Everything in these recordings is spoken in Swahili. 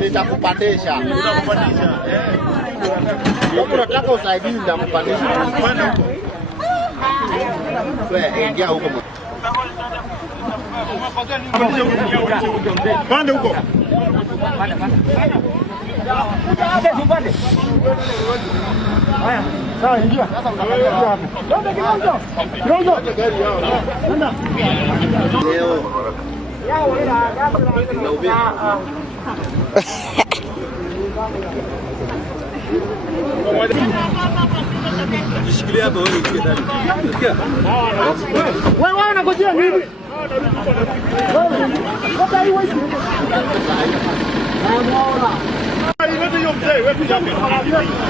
Nitakupandisha. Kama unataka usaidizi nitakupandisha. Wewe ingia huko. Pande huko. Haya, sawa ingia. Sasa unaangalia hapo. Kidogo. Nenda. Leo. Shikilia hapo wewe ukienda. Wewe unangojea nini? Ngoja hii wewe. Wewe ndio mzee, wewe kuja hapa.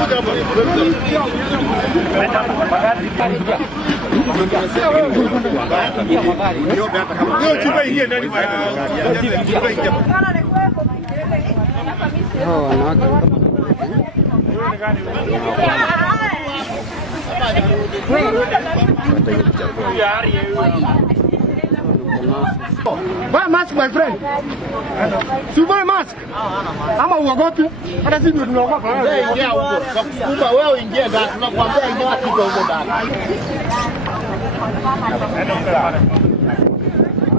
Kuja hapa. Ndio chupa hii ndani kwa. Oh, wanawake. Wear mask my friend. Sivai mask. Ama uogopi? Hata sisi ndio tunaogopa. Wewe ingia huko. Kumba wewe ingia ndani. Tunakwambia ingia kitu huko ndani.